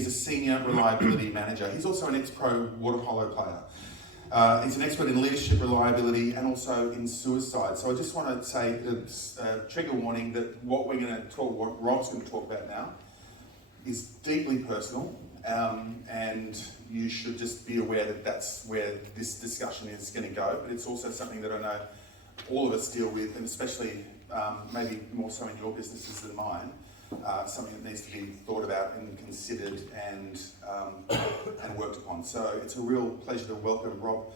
He's a senior reliability manager. He's also an ex-pro water polo player. He's an expert in leadership, reliability, and also in suicide. So I just want to say, trigger warning, that what Rob's going to talk about now is deeply personal, and you should just be aware that that's where this discussion is going to go. But it's also something that I know all of us deal with, and especially maybe more so in your businesses than mine. Something that needs to be thought about and considered and worked upon. So it's a real pleasure to welcome Rob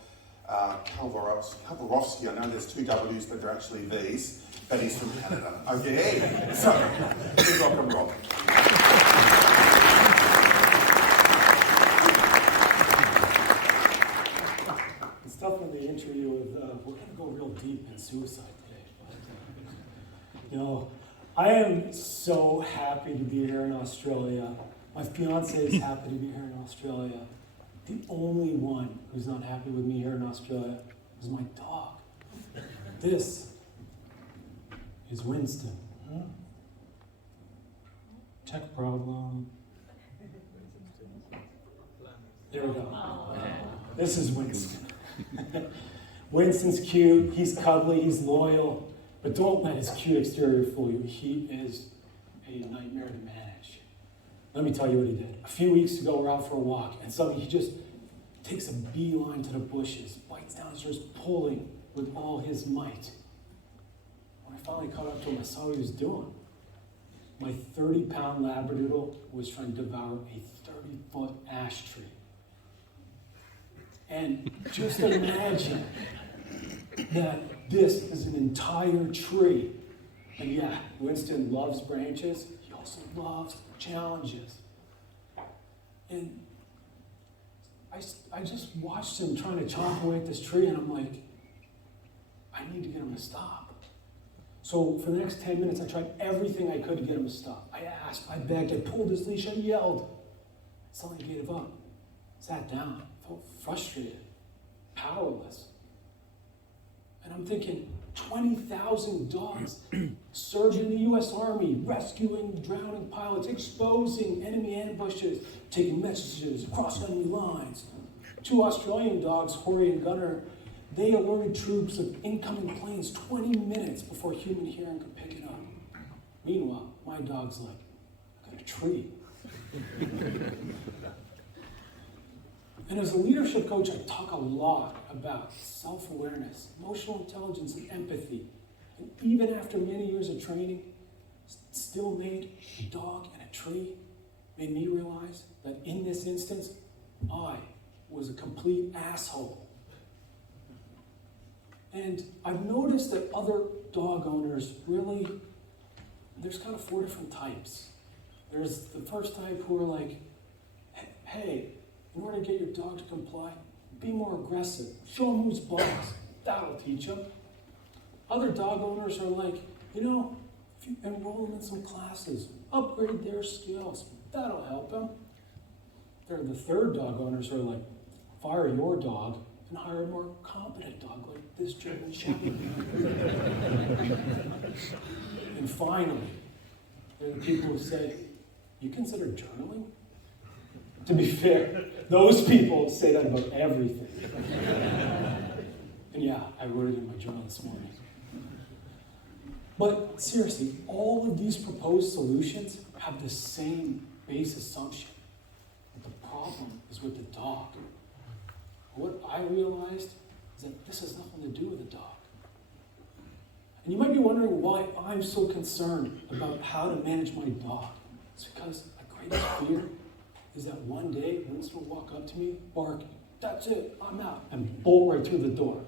Kalwarowsky. I know there's two W's, but they're actually V's, but he's from Canada. Okay, so please welcome Rob. It's tough in the interview with, we're going to go real deep in suicide today. But, I am so happy to be here in Australia. My fiance is happy to be here in Australia. The only one who's not happy with me here in Australia is my dog. This is Winston. Tech problem. There we go. This is Winston. Winston's cute, he's cuddly, he's loyal. But don't let his cute exterior fool you. He is a nightmare to manage. Let me tell you what he did. A few weeks ago, we're out for a walk, and suddenly he just takes a beeline to the bushes, bites down, starts pulling with all his might. When I finally caught up to him, I saw what he was doing. My 30-pound Labradoodle was trying to devour a 30-foot ash tree. And just imagine that this is an entire tree. And yeah, Winston loves branches. He also loves challenges. And I just watched him trying to chomp away at this tree, and I'm like, I need to get him to stop. So for the next 10 minutes, I tried everything I could to get him to stop. I asked, I begged, I pulled his leash, I yelled. Suddenly he gave up, sat down, felt frustrated, powerless. And I'm thinking, 20,000 dogs served in the U.S. Army, rescuing drowning pilots, exposing enemy ambushes, taking messages across enemy lines. 2 Australian dogs, Hori and Gunner, they alerted troops of incoming planes 20 minutes before human hearing could pick it up. Meanwhile, my dog's like, I got a tree. And as a leadership coach, I talk a lot about self-awareness, emotional intelligence, and empathy. And even after many years of training, still made a dog and a tree, made me realize that in this instance, I was a complete asshole. And I've noticed that other dog owners really, there's kind of 4 different types. There's the first type who are like, hey, in order to get your dog to comply, be more aggressive. Show him who's boss. That'll teach him. Other dog owners are like, if you enroll them in some classes, upgrade their skills. That'll help him. They're the third dog owners who are like, fire your dog and hire a more competent dog like this German Shepherd. And finally, there are the people who say, you consider journaling? To be fair, those people say that about everything. And yeah, I wrote it in my journal this morning. But seriously, all of these proposed solutions have the same base assumption. But the problem is with the dog. What I realized is that this has nothing to do with the dog. And you might be wondering why I'm so concerned about how to manage my dog. It's because my greatest fear is that one day Winston will walk up to me, bark, that's it, I'm out, and bolt right through the door.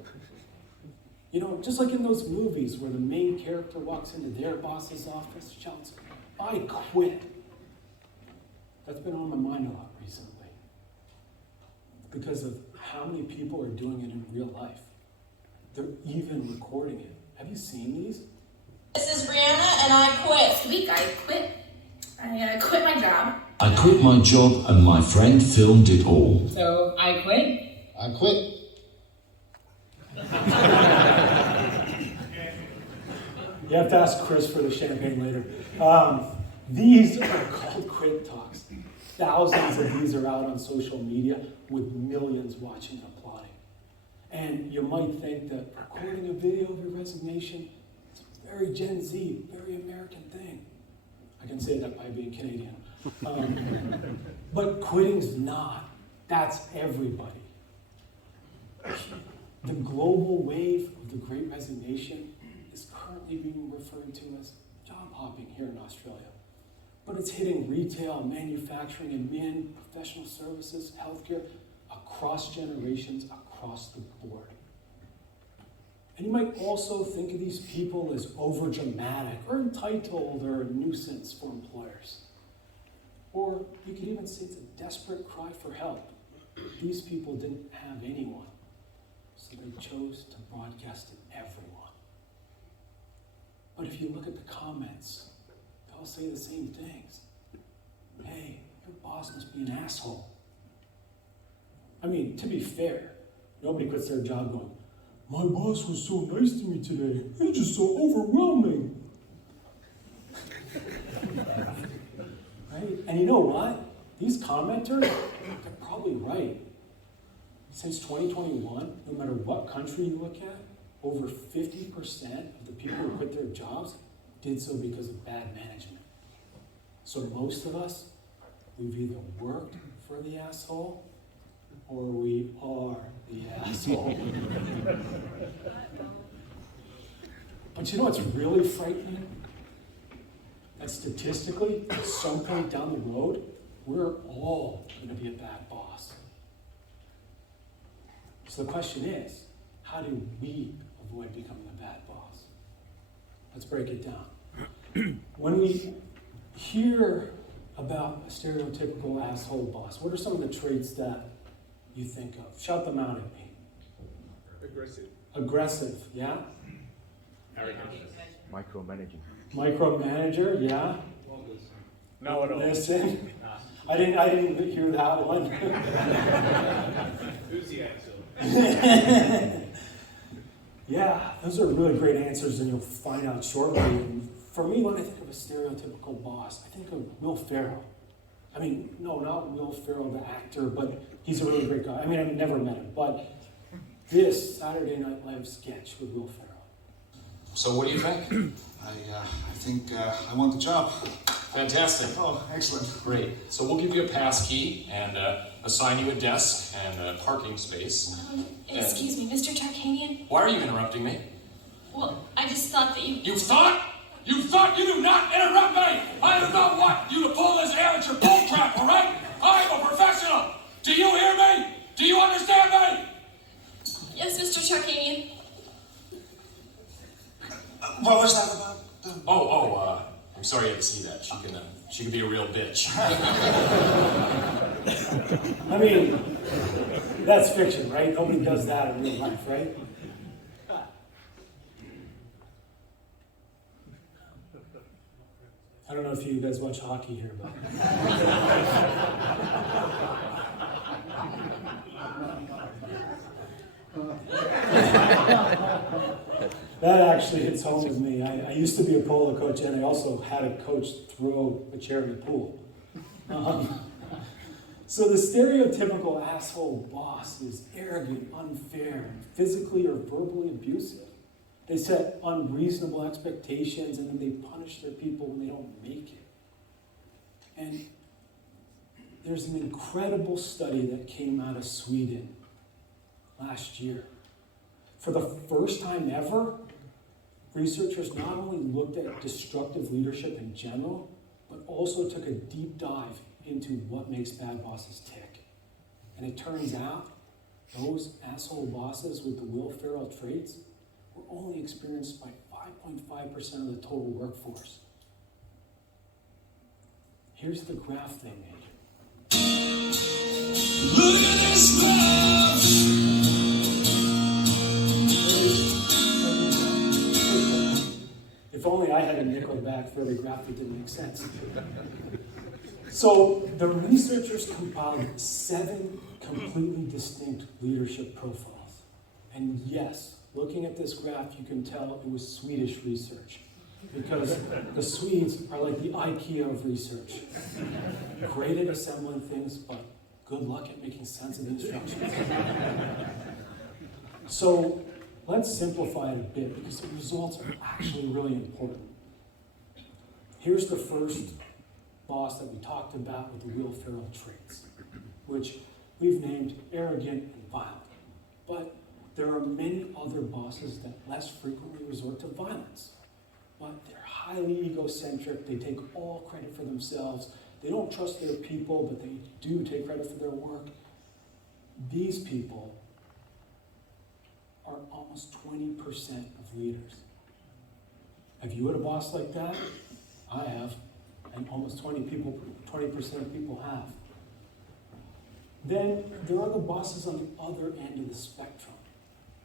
Just like in those movies where the main character walks into their boss's office, shouts, I quit. That's been on my mind a lot recently. Because of how many people are doing it in real life. They're even recording it. Have you seen these? This is Brianna, and I quit. This week I quit. I quit my job. I quit my job and my friend filmed it all. So I quit. I quit. You have to ask Chris for the champagne later. These are called quit talks. Thousands of these are out on social media with millions watching and applauding. And you might think that recording a video of your resignation is a very Gen Z, very American thing. I can say that by being Canadian. But quitting's not. That's everybody. The global wave of the Great Resignation is currently being referred to as job hopping here in Australia. But it's hitting retail, manufacturing, admin, professional services, healthcare, across generations, across the board. And you might also think of these people as overdramatic or entitled or a nuisance for employers. Or you could even say it's a desperate cry for help. These people didn't have anyone, so they chose to broadcast it to everyone. But if you look at the comments, they all say the same things. Hey, your boss must be an asshole. I mean, to be fair, nobody quits their job going, my boss was so nice to me today. He's just so overwhelming. Right? And you know what? These commenters, they're probably right. Since 2021, no matter what country you look at, over 50% of the people who quit their jobs did so because of bad management. So most of us, we've either worked for the asshole or we are the asshole. But you know what's really frightening? That statistically, at some point down the road, we're all going to be a bad boss. So the question is, how do we avoid becoming a bad boss? Let's break it down. When we hear about a stereotypical asshole boss, what are some of the traits that you think of? Shout them out at me. Aggressive. Aggressive, yeah? Arrogant. Micromanaging. Micromanager, yeah? No at all. Listen, I didn't hear that one. Who's the asshole? Yeah, those are really great answers, and you'll find out shortly. And for me, when I think of a stereotypical boss, I think of Will Ferrell. I mean, no, not Will Ferrell, the actor, but he's a really great guy. I mean, I've never met him, but this Saturday Night Live sketch with Will Ferrell. So what do you think? I think I want the job. Fantastic. Oh, excellent. Great. So we'll give you a pass key and assign you a desk and a parking space. Excuse me, Mr. Tarkanian? Why are you interrupting me? Well, I just thought that you... You thought? You thought? You do not interrupt me! I do not want you to pull this amateur bull crap, all right? I'm a professional! Do you hear me? Do you understand me? Yes, Mr. Tarkanian? What was that about? I'm sorry you had to see that. She can be a real bitch. I mean, that's fiction, right? Nobody does that in real life, right? I don't know if you guys watch hockey here, but... That actually hits home with me. I used to be a polo coach, and I also had a coach throw a chair in the pool. So the stereotypical asshole boss is arrogant, unfair, physically or verbally abusive. They set unreasonable expectations, and then they punish their people when they don't make it. And there's an incredible study that came out of Sweden last year. For the first time ever, researchers not only looked at destructive leadership in general, but also took a deep dive into what makes bad bosses tick. And it turns out those asshole bosses with the Will Ferrell traits were only experienced by 5.5% of the total workforce. Here's the graph they made. Look at this graph! If only I had a nickel back for every graph that didn't make sense. So the researchers compiled 7 completely distinct leadership profiles. And yes, looking at this graph, you can tell it was Swedish research. because the Swedes are like the IKEA of research. Great at assembling things, but good luck at making sense of instructions. So let's simplify it a bit because the results are actually really important. Here's the first boss that we talked about with the real feral traits, which we've named arrogant and violent. But there are many other bosses that less frequently resort to violence. But they're highly egocentric, they take all credit for themselves, they don't trust their people, but they do take credit for their work. These people are almost 20% of leaders. Have you had a boss like that? I have, and almost 20% of people have. Then there are the bosses on the other end of the spectrum.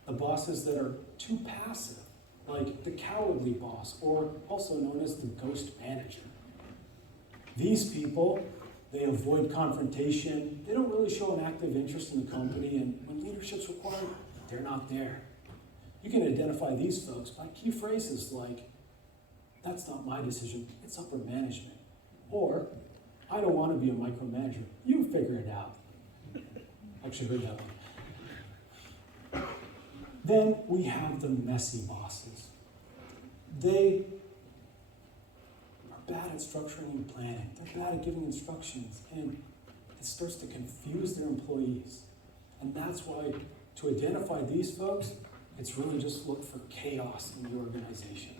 The bosses that are too passive, like the cowardly boss, or also known as the ghost manager. These people, they avoid confrontation, they don't really show an active interest in the company, and when leadership's required, they're not there. You can identify these folks by key phrases like, "That's not my decision, it's upper management." Or, "I don't want to be a micromanager, you figure it out." Actually heard that one. Then we have the messy bosses. They are bad at structuring and planning. They're bad at giving instructions, and it starts to confuse their employees. And that's why, to identify these folks, it's really just look for chaos in the organization.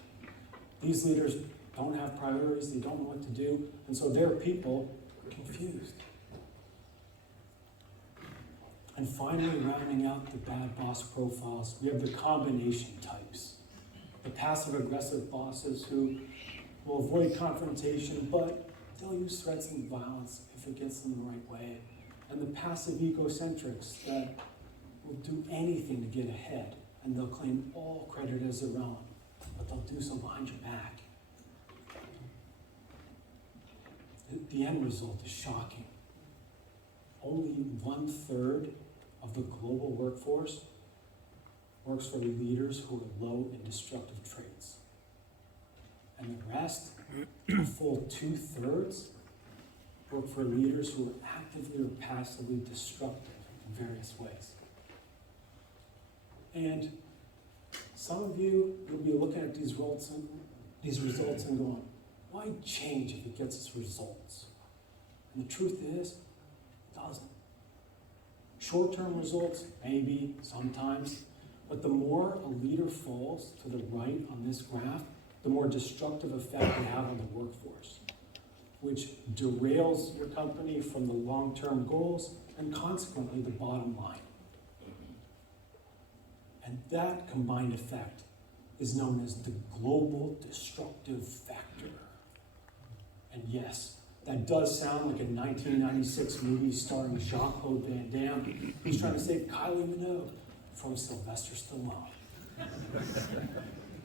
These leaders don't have priorities, they don't know what to do, and so their people are confused. And finally, rounding out the bad boss profiles, we have the combination types. The passive-aggressive bosses who will avoid confrontation, but they'll use threats and violence if it gets them the right way. And the passive egocentrics that will do anything to get ahead, and they'll claim all credit as their own, but they'll do so behind your back. The end result is shocking. Only 1/3 of the global workforce works for leaders who are low in destructive traits. And the rest, a full 2/3, work for leaders who are actively or passively destructive in various ways. And some of you will be looking at these results and going, why change if it gets its results? And the truth is, it doesn't. Short-term results, maybe, sometimes, but the more a leader falls to the right on this graph, the more destructive effect they have on the workforce, which derails your company from the long-term goals and consequently the bottom line. And that combined effect is known as the global destructive factor. And yes, that does sound like a 1996 movie starring Jean-Claude Van Damme, who's trying to save Kylie Minogue from Sylvester Stallone.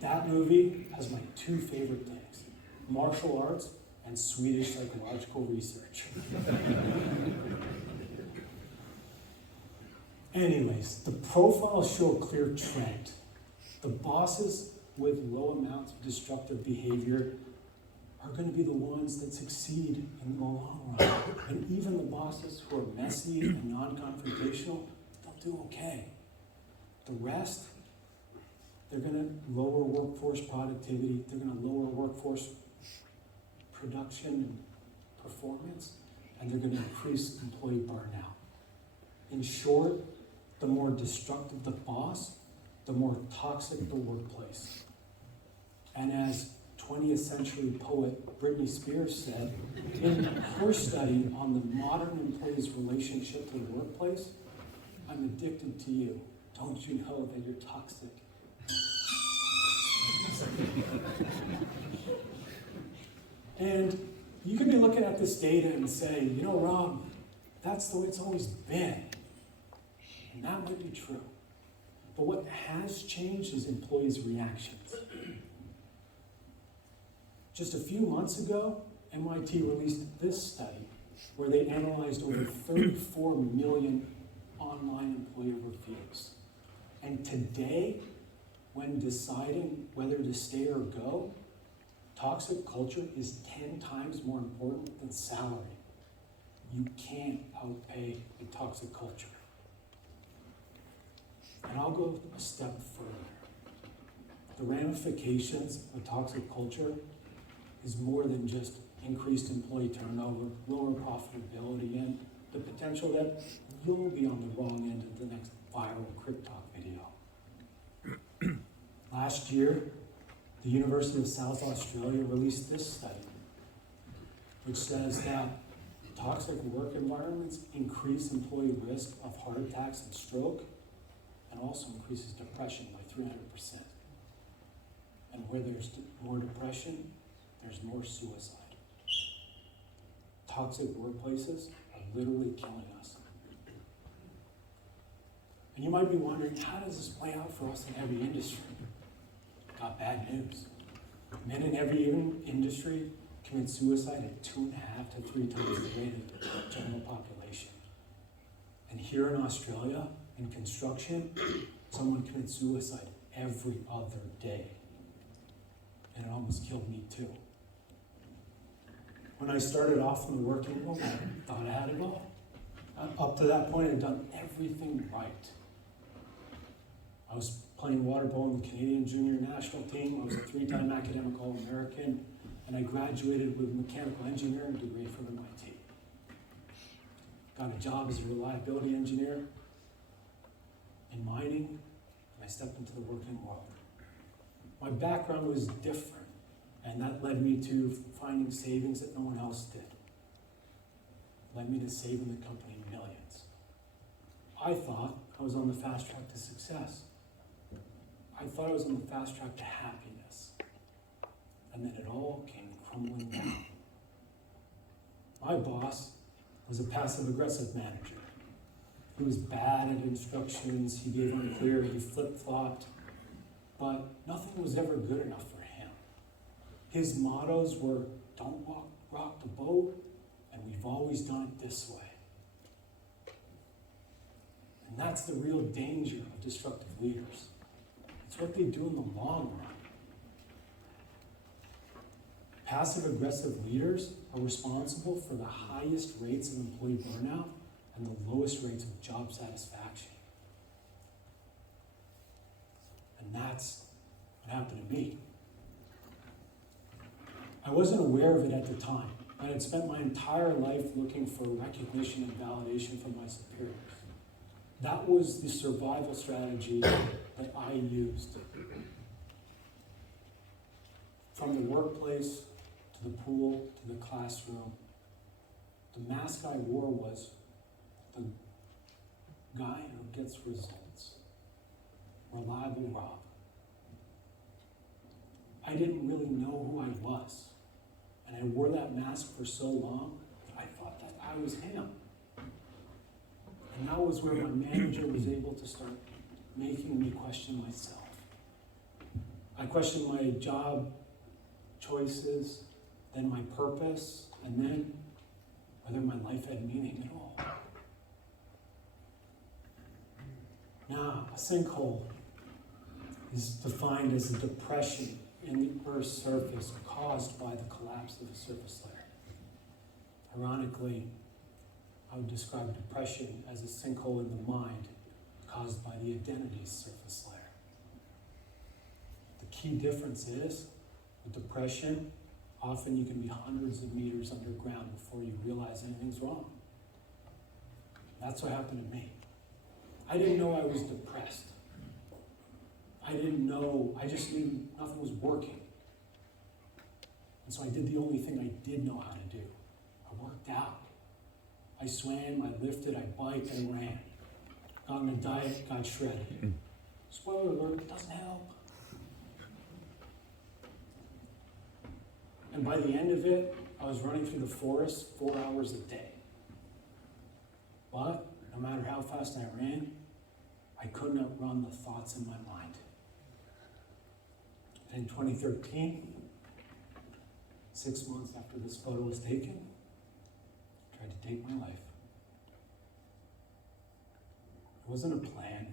That movie has my two favorite things: martial arts and Swedish psychological research. Anyways, the profiles show a clear trend. The bosses with low amounts of destructive behavior are going to be the ones that succeed in the long run. And even the bosses who are messy and non-confrontational, they'll do okay. The rest, they're going to lower workforce productivity, they're going to lower workforce production and performance, and they're going to increase employee burnout. In short, the more destructive the boss, the more toxic the workplace. And as 20th century poet Britney Spears said in her study on the modern employee's relationship to the workplace, "I'm addicted to you. Don't you know that you're toxic?" And you could be looking at this data and say, you know, Rob, that's the way it's always been. And that might be true. But what has changed is employees' reactions. Just a few months ago, MIT released this study where they analyzed over 34 million online employee reviews. And today, when deciding whether to stay or go, Toxic culture is 10 times more important than salary. You can't outpay a toxic culture. And I'll go a step further. The ramifications of a toxic culture is more than just increased employee turnover, lower profitability, and the potential that you'll be on the wrong end of the next viral crypto video. Last year, the University of South Australia released this study, which says that toxic work environments increase employee risk of heart attacks and stroke, and also increases depression by 300%. And where there's more depression, there's more suicide. Toxic workplaces are literally killing us. And you might be wondering, how does this play out for us in every industry? Got bad news. Men in every industry commit suicide at 2.5 to 3 times the rate of the general population. And here in Australia, in construction, someone commits suicide every other day. And it almost killed me too. When I started off in the working world, I thought I had it all. Up to that point, I'd done everything right. I was playing water polo on the Canadian junior national team. I was a 3-time academic All-American, and I graduated with a mechanical engineering degree from MIT. Got a job as a reliability engineer in mining, and I stepped into the working world. My background was different, and that led me to finding savings that no one else did. Led me to saving the company millions. I thought I was on the fast track to success. I thought I was on the fast track to happiness. And then it all came crumbling down. My boss was a passive-aggressive manager. He was bad at instructions, he gave unclear, he flip-flopped, but nothing was ever good enough for him. His mottos were, don't rock the boat, and we've always done it this way. And that's the real danger of destructive leaders. It's what they do in the long run. Passive-aggressive leaders are responsible for the highest rates of employee burnout and the lowest rates of job satisfaction. And that's what happened to me. I wasn't aware of it at the time. I had spent my entire life looking for recognition and validation from my superiors. That was the survival strategy that I used. From the workplace to the pool to the classroom, the mask I wore was the guy who gets results. Reliable Rob. I didn't really know who I was. And I wore that mask for so long that I thought that I was him. And that was where my manager was able to start making me question myself. I questioned my job choices, then my purpose, and then whether my life had meaning at all. Now, a sinkhole is defined as a depression in the Earth's surface caused by the collapse of the surface layer. Ironically, I would describe depression as a sinkhole in the mind caused by the identity's surface layer. The key difference is, with depression, often you can be hundreds of meters underground before you realize anything's wrong. That's what happened to me. I didn't know I was depressed. I didn't know, I just knew nothing was working. And so I did the only thing I did know how to do. I worked out. I swam, I lifted, I biked, I ran. Got on a diet, got shredded. Spoiler alert, it doesn't help. And by the end of it, I was running through the forest 4 hours a day. But no matter how fast I ran, I couldn't outrun the thoughts in my mind. And in 2013, 6 months after this photo was taken, I tried to take my life. It wasn't a plan.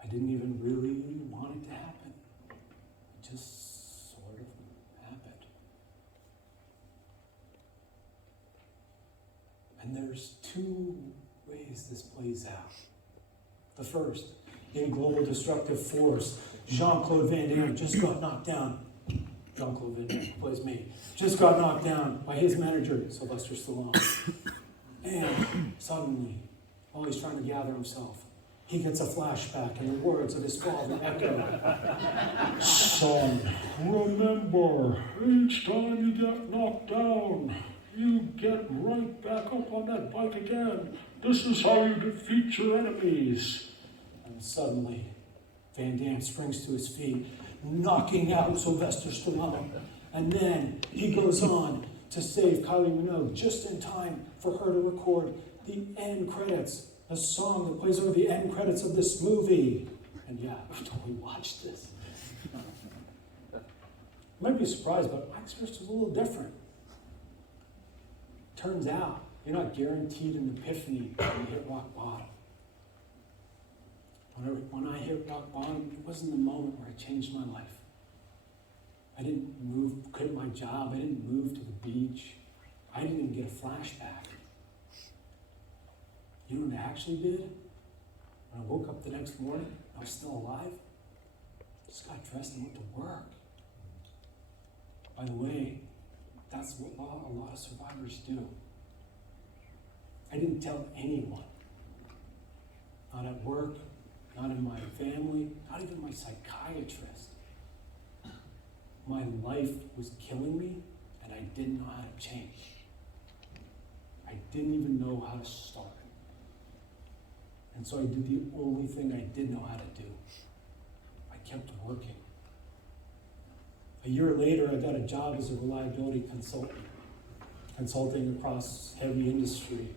I didn't even really want it to happen. It just sort of there's two ways this plays out. The first, in Global Destructive Force, Jean-Claude Van Damme just got knocked down. Jean-Claude Van Damme plays me. Just got knocked down by his manager, Sylvester Stallone. And suddenly, while he's trying to gather himself, he gets a flashback and the words of his father echo. Son, remember, each time you get knocked down, you get right back up on that bike again. This is how you defeat your enemies. And suddenly, Van Damme springs to his feet, knocking out Sylvester Stallone. And then he goes on to save Kylie Minogue just in time for her to record the end credits, a song that plays over the end credits of this movie. And yeah, I've totally watched this. You might be surprised, but my experience was a little different. Turns out, you're not guaranteed an epiphany when you hit rock bottom. When I hit rock bottom, it wasn't the moment where I changed my life. I didn't quit my job. I didn't move to the beach. I didn't even get a flashback. You know what I actually did? When I woke up the next morning, I was still alive. I just got dressed and went to work. By the way, that's what a lot of survivors do. I didn't tell anyone. Not at work, not in my family, not even my psychiatrist. My life was killing me, and I didn't know how to change. I didn't even know how to start. And so I did the only thing I did know how to do. I kept working. A year later, I got a job as a reliability consultant, consulting across heavy industry,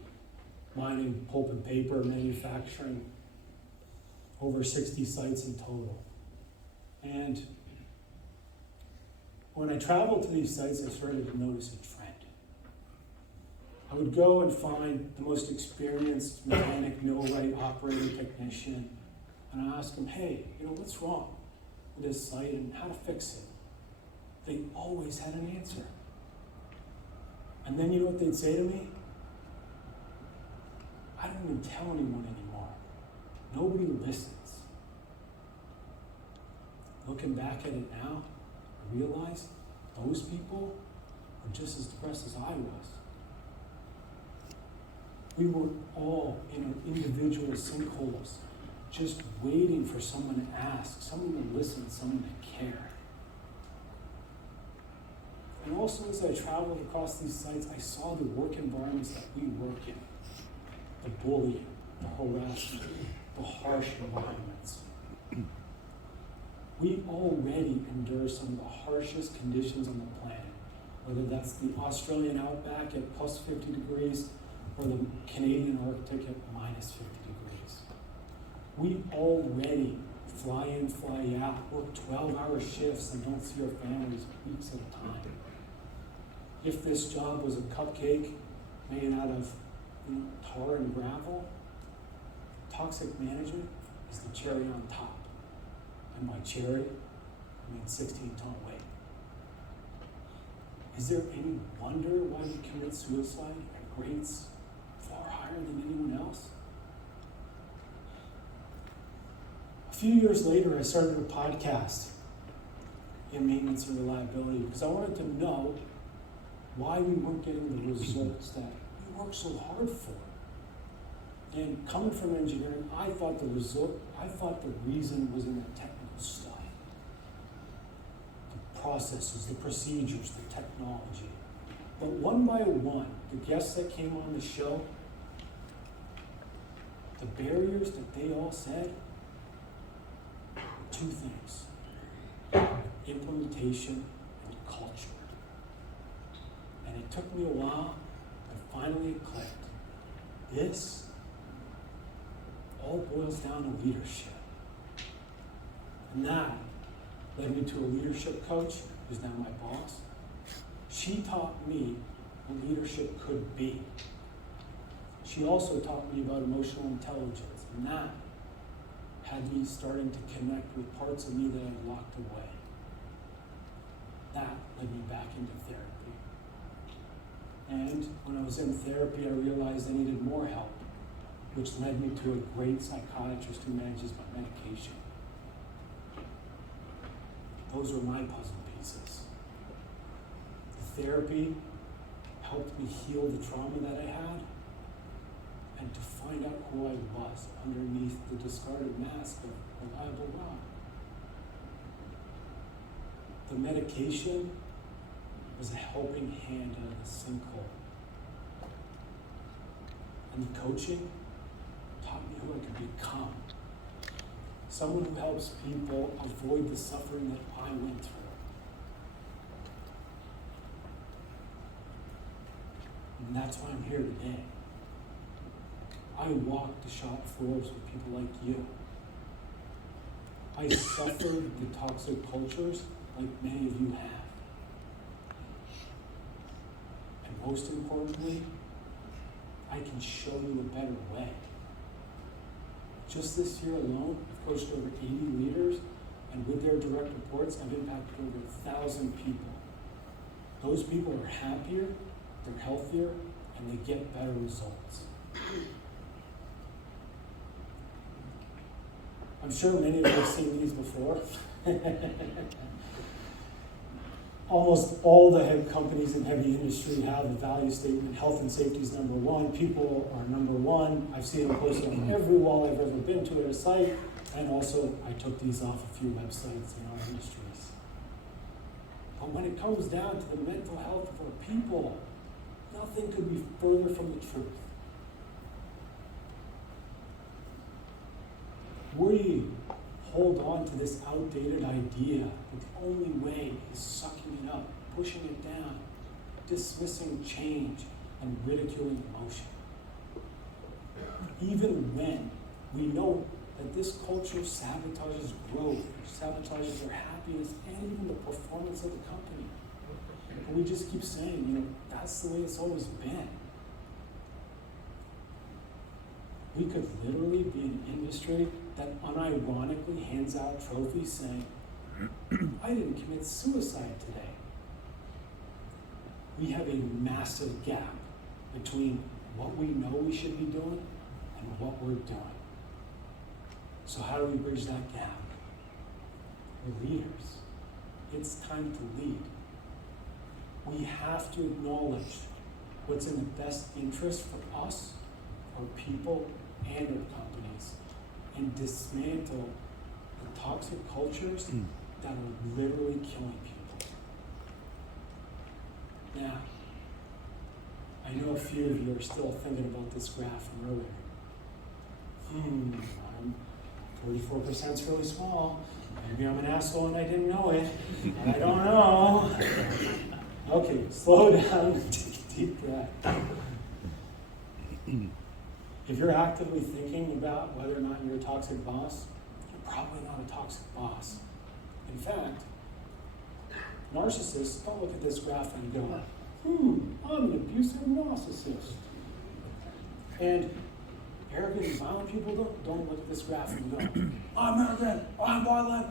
mining, pulp and paper, manufacturing, over 60 sites in total. And when I traveled to these sites, I started to notice a trend. I would go and find the most experienced mechanic, millwright, operator, technician, and I ask them, hey, what's wrong with this site and how to fix it? They always had an answer. And then you know what they'd say to me? I don't even tell anyone anymore. Nobody listens. Looking back at it now, I realize those people were just as depressed as I was. We were all in our individual sinkholes, just waiting for someone to ask, someone to listen, someone to care. And also as I traveled across these sites, I saw the work environments that we work in. The bullying, the harassment, the harsh environments. We already endure some of the harshest conditions on the planet, whether that's the Australian outback at plus 50 degrees or the Canadian Arctic at minus 50 degrees. We already fly in, fly out, work 12-hour shifts and don't see our families weeks at a time. If this job was a cupcake made out of tar and gravel, toxic management is the cherry on top. And by cherry, I mean 16-ton weight. Is there any wonder why we commit suicide at rates far higher than anyone else? A few years later, I started a podcast in maintenance and reliability because I wanted to know why we weren't getting the results that we worked so hard for. And coming from engineering, I thought the reason was in the technical stuff. The processes, the procedures, the technology. But one by one, the guests that came on the show, the barriers that they all said were two things: implementation and culture. And it took me a while, but finally it clicked. This all boils down to leadership. And that led me to a leadership coach, who's now my boss. She taught me what leadership could be. She also taught me about emotional intelligence, and that had me starting to connect with parts of me that I'd locked away. That led me back into therapy. And when I was in therapy, I realized I needed more help, which led me to a great psychiatrist who manages my medication. Those were my puzzle pieces. The therapy helped me heal the trauma that I had and to find out who I was underneath the discarded mask of reliable Rob. The medication was a helping hand out of the sinkhole. And the coaching taught me who I could become. Someone who helps people avoid the suffering that I went through. And that's why I'm here today. I walk the shop floors with people like you. I suffered the toxic cultures like many of you have. And most importantly, I can show you a better way. Just this year alone, I've coached over 80 leaders, and with their direct reports, I've impacted over 1,000 people. Those people are happier, they're healthier, and they get better results. I'm sure many of you have seen these before. Almost all the head companies in heavy industry have a value statement. Health and safety is number one. People are number one. I've seen them posted on every wall I've ever been to at a site. And also, I took these off a few websites in our industries. But when it comes down to the mental health of our people, nothing could be further from the truth. We hold on to this outdated idea that the only way is sucking it up, pushing it down, dismissing change, and ridiculing emotion. Even when we know that this culture sabotages growth, sabotages our happiness, and even the performance of the company. But we just keep saying, that's the way it's always been. We could literally be an industry that unironically hands out trophies saying, I didn't commit suicide today. We have a massive gap between what we know we should be doing and what we're doing. So how do we bridge that gap? We're leaders. It's time to lead. We have to acknowledge what's in the best interest for us, our people, and our companies, and dismantle the toxic cultures that are literally killing people. Now, I know a few of you are still thinking about this graph from earlier. 44% is really small. Maybe I'm an asshole and I didn't know it. I don't know. Okay, slow down and take a deep breath. If you're actively thinking about whether or not you're a toxic boss, you're probably not a toxic boss. In fact, narcissists don't look at this graph and go, I'm an abusive narcissist. And arrogant and violent people don't look at this graph and go, I'm arrogant, I'm violent,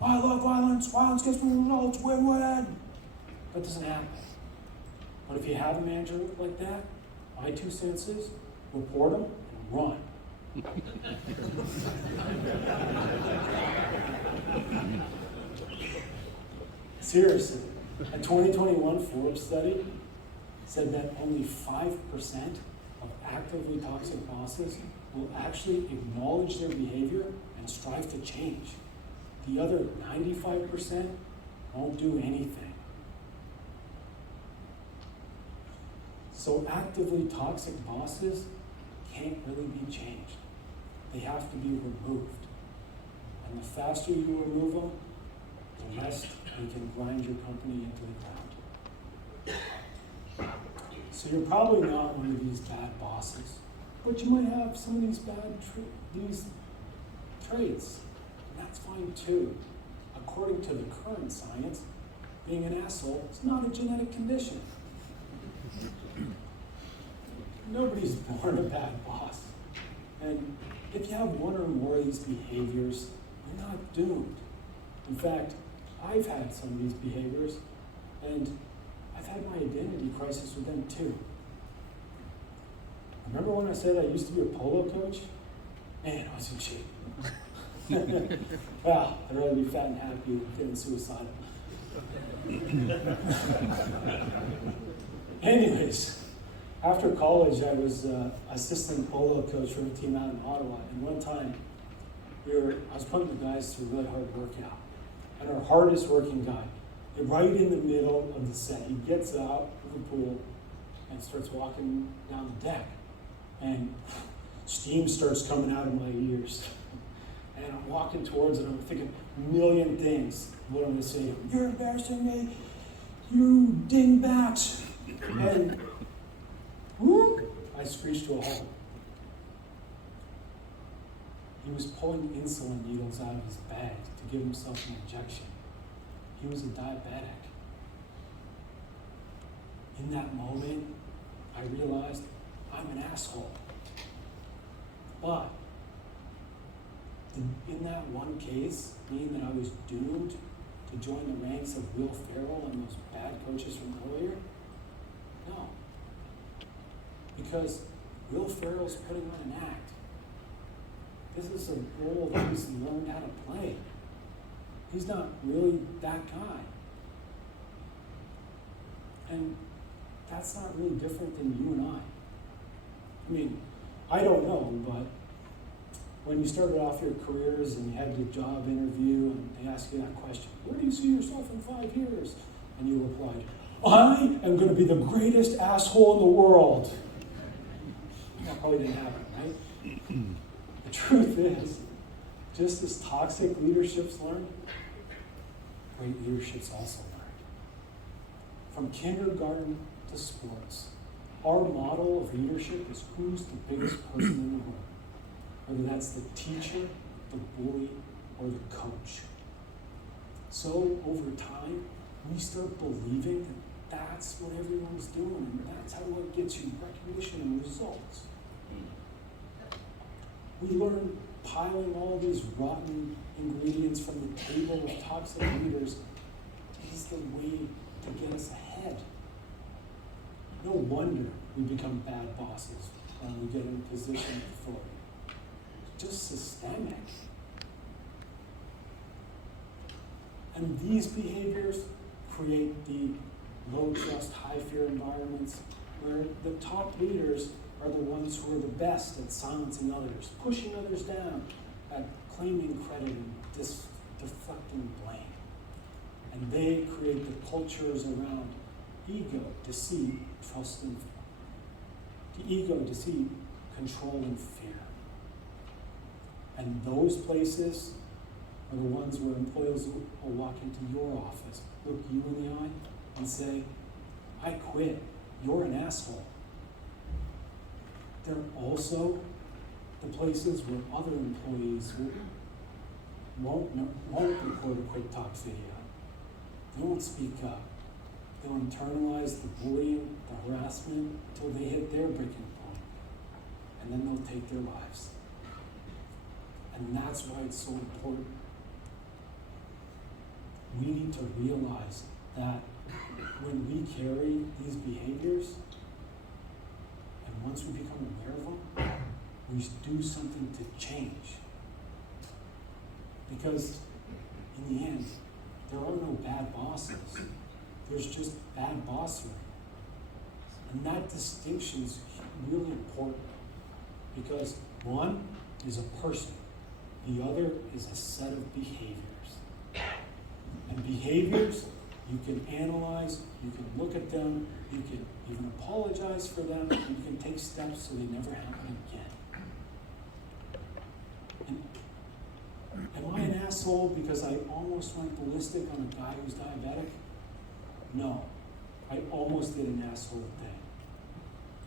I love violence, violence gets me results, win-win. That doesn't happen. But if you have a manager like that, my 2 cents is, report them and run. Seriously, a 2021 Forbes study said that only 5% of actively toxic bosses will actually acknowledge their behavior and strive to change. The other 95% won't do anything. So actively toxic bosses can't really be changed. They have to be removed. And the faster you remove them, the less they can grind your company into the ground. So you're probably not one of these bad bosses, but you might have some of these these traits. And that's fine too. According to the current science, being an asshole is not a genetic condition. Nobody's born a bad boss. And if you have one or more of these behaviors, you're not doomed. In fact, I've had some of these behaviors, and I've had my identity crisis with them too. Remember when I said I used to be a polo coach? Man, I was in shape. Well, I'd rather be fat and happy than suicidal. Anyways, after college, I was assistant polo coach for a team out in Ottawa. And one time, I was putting the guys through a really hard workout. And our hardest working guy, right in the middle of the set, he gets out of the pool and starts walking down the deck. And steam starts coming out of my ears. And I'm walking towards it, and I'm thinking a million things. What I'm going to say to him: you're embarrassing me, you dingbats. And whoop, I screeched to a halt. He was pulling insulin needles out of his bag to give himself an injection. He was a diabetic. In that moment, I realized I'm an asshole. But in that one case, meaning that I was doomed to join the ranks of Will Ferrell and those bad coaches from earlier? No. Because Will Ferrell's putting on an act. This is a role that he's learned how to play. He's not really that guy. And that's not really different than you and I. I mean, I don't know, but when you started off your careers and you had your job interview and they asked you that question, where do you see yourself in 5 years? And you replied, I am going to be the greatest asshole in the world. That probably didn't happen, right? The truth is, just as toxic leaderships learn, great leaderships also learn. From kindergarten to sports, our model of leadership is who's the biggest person in the room. Whether that's the teacher, the bully, or the coach. So over time, we start believing that that's what everyone's doing, and that's how it gets you recognition and results. We learn piling all these rotten ingredients from the table of toxic leaders is the way to get us ahead. No wonder we become bad bosses when we get in a position of authority. Just systemic. And these behaviors create the low trust, high fear environments where the top leaders are the ones who are the best at silencing others, pushing others down, at claiming credit and deflecting blame. And they create the cultures around ego, deceit, trust, and the ego, deceit, control, and fear. And those places are the ones where employees will walk into your office, look you in the eye, and say, I quit, you're an asshole. They're also the places where other employees won't record a quick talk video. They won't speak up. They'll internalize the bullying, the harassment, until they hit their breaking point. And then they'll take their lives. And that's why it's so important. We need to realize that when we carry these behaviors, and once we become aware of them, we do something to change. Because in the end, there are no bad bosses. There's just bad bossery. And that distinction is really important. Because one is a person. The other is a set of behaviors. And behaviors, you can analyze, you can look at them, you can even apologize for them, and you can take steps so they never happen again. And am I an asshole because I almost went ballistic on a guy who's diabetic? No. I almost did an asshole thing.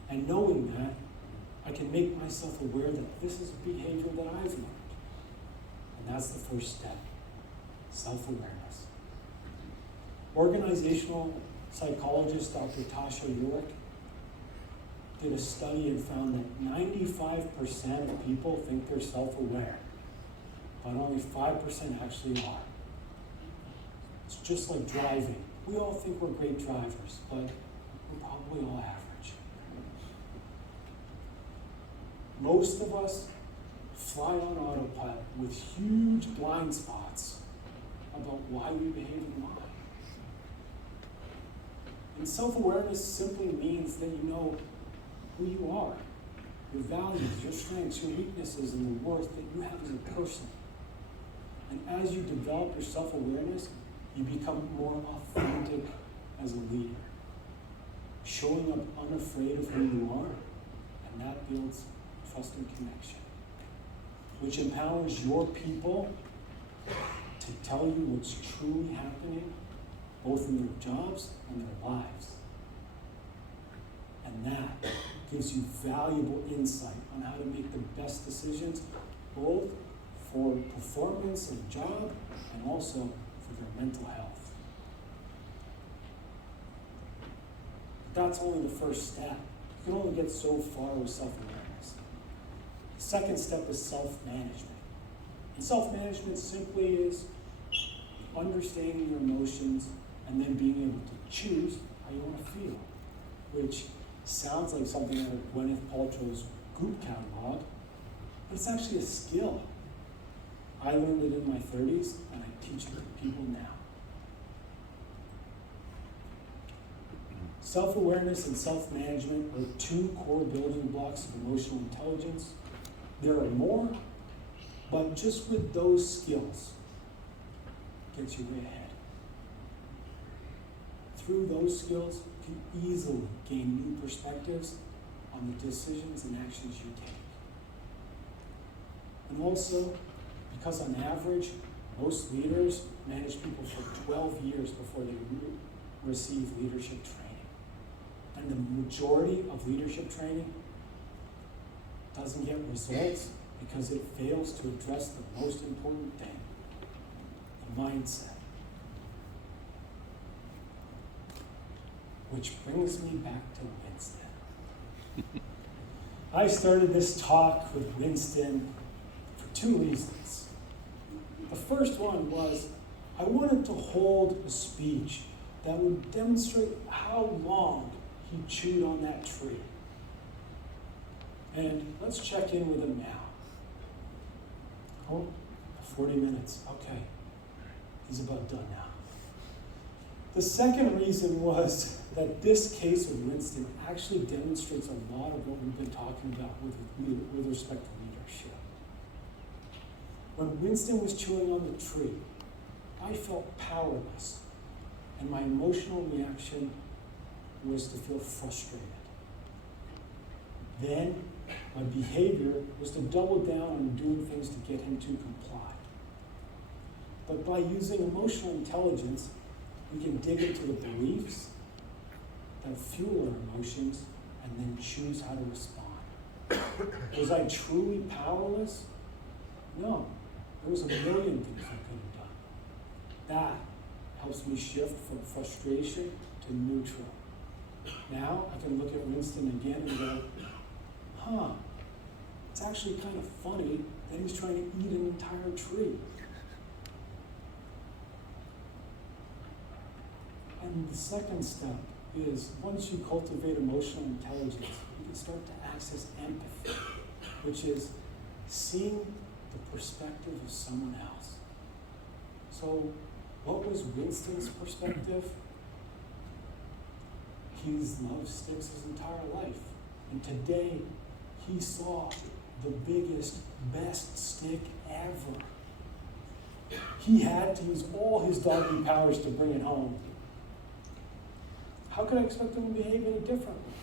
And knowing that, I can make myself aware that this is a behavior that I've learned. And that's the first step, self-awareness. Organizational psychologist Dr. Tasha Eurich did a study and found that 95% of people think they're self-aware, but only 5% actually are. It's just like driving. We all think we're great drivers, but we're probably all average. Most of us fly on autopilot with huge blind spots about why we behave and why. And self-awareness simply means that you know who you are, your values, your strengths, your weaknesses, and the worth that you have as a person. And as you develop your self-awareness, you become more authentic as a leader, showing up unafraid of who you are, and that builds trust and connection, which empowers your people to tell you what's truly happening, both in their jobs and their lives. And that gives you valuable insight on how to make the best decisions, both for performance in a job and also for their mental health. But that's only the first step. You can only get so far with self-awareness. The second step is self-management. And self-management simply is understanding your emotions and then being able to choose how you want to feel, which sounds like something out of Gwyneth Paltrow's Goop catalog, but it's actually a skill. I learned it in my 30s, and I teach it to people now. Self-awareness and self-management are two core building blocks of emotional intelligence. There are more, but just with those skills, gets you way ahead. Through those skills, you can easily gain new perspectives on the decisions and actions you take. And also, because on average, most leaders manage people for 12 years before they receive leadership training. And the majority of leadership training doesn't get results because it fails to address the most important thing, the mindset. Which brings me back to Winston. I started this talk with Winston for two reasons. The first one was I wanted to hold a speech that would demonstrate how long he chewed on that tree. And let's check in with him now. Oh, 40 minutes. Okay. He's about done now. The second reason was that this case with Winston actually demonstrates a lot of what we've been talking about with respect to leadership. When Winston was chewing on the tree, I felt powerless, and my emotional reaction was to feel frustrated. Then, my behavior was to double down on doing things to get him to comply. But by using emotional intelligence, we can dig into the beliefs that fuel our emotions and then choose how to respond. Was I truly powerless? No. There was a million things I could have done. That helps me shift from frustration to neutral. Now I can look at Winston again and go, it's actually kind of funny that he's trying to eat an entire tree. And the second step is once you cultivate emotional intelligence, you can start to access empathy, which is seeing the perspective of someone else. So, what was Winston's perspective? He's loved sticks his entire life. And today, he saw the biggest, best stick ever. He had to use all his doggy powers to bring it home. How could I expect him to behave any differently?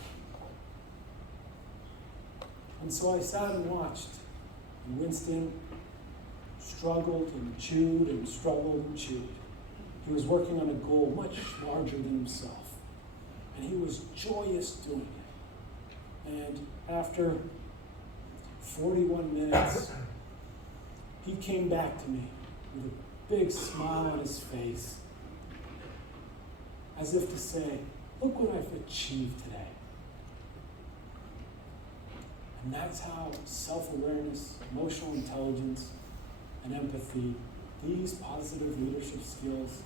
And so I sat and watched. And Winston struggled and chewed and struggled and chewed. He was working on a goal much larger than himself. And he was joyous doing it. And after 41 minutes, he came back to me with a big smile on his face, as if to say, look what I've achieved today. And that's how self-awareness, emotional intelligence, and empathy, these positive leadership skills,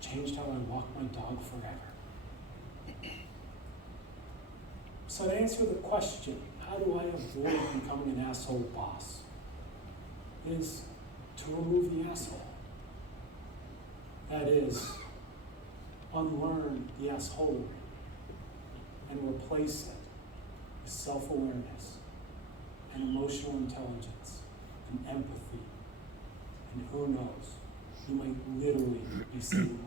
changed how I walk my dog forever. So to answer the question, how do I avoid becoming an asshole boss? Is to remove the asshole. That is, unlearn the assholery and replace it with self-awareness and emotional intelligence and empathy. And who knows, you might literally be saving